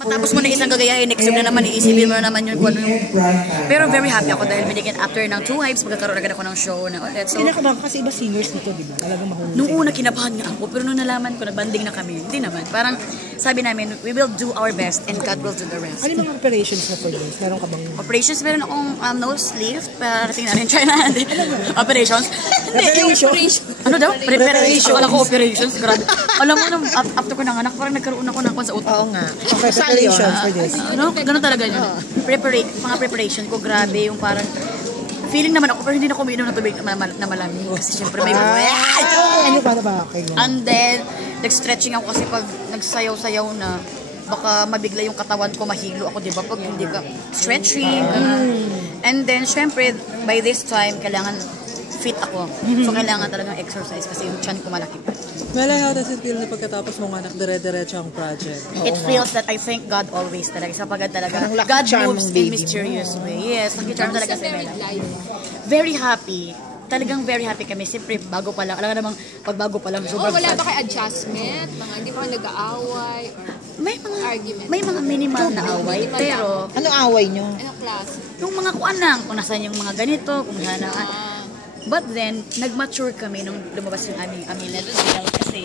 Matapos mo na isang gagayahin, next time na naman, iisipin mo na naman yung kung ano yung... Pero very happy ako dahil binigyan after ng 2 Hypes, magkakaroon agad ako ng show na ulit. So, kinakabahan kasi iba singers dito, di ba? Talagang mahusay. nung una, kinabahan nga ako, pero nung nalaman ko, nagbanding na kami, hindi naman. Parang sabi namin, we will do our best and God will do the rest. Ano yung mga operations mo for this? Meron ka bang... Operations, meron akong nose lift, para tingnan rin China. Operations? Ano daw? Preparation. Akala ko operations, grabe. Alam mo, nung after ko nanganak, parang nagkaroon ako ng kwan sa utak. Oo nga. Okay, preparations for this. Ano? Ganun talaga yun. Mga preparation ko, grabe, yung parang feeling naman ako, pero hindi na ako umiinom ng tubig na malamig. Kasi syempre may Ano ba na ba? And then, nag-stretching ako kasi pag nagsayaw-sayaw na, baka mabigla yung katawan ko, mahilo ako, di ba? Pag hindi ka stretching, and then, syempre, by this time, kailangan fit ako. So, kailangan talagang exercise kasi yung chan ko malaki pa. Mela, how does it feel na pagkatapos mo nga nakdire-diretso ang project? It feels that I thank God always talaga. Sapagkat talaga, God moves in mysterious way. Yes, nag-charm talaga si Mela. Very happy. Talagang very happy kami. Siyempre, bago pa lang. Alam nga namang, pag bago pa lang, sobrang wala ba kayo adjustment? Hindi pa kayo nag-aaway? May mga minimal na away, pero... Anong away nyo? Anong klase? Yung mga kuan lang, kung nasan yung mga ganito, kung saan na... But then, nag-mature kami nung lumabas yung aming amila doon kasi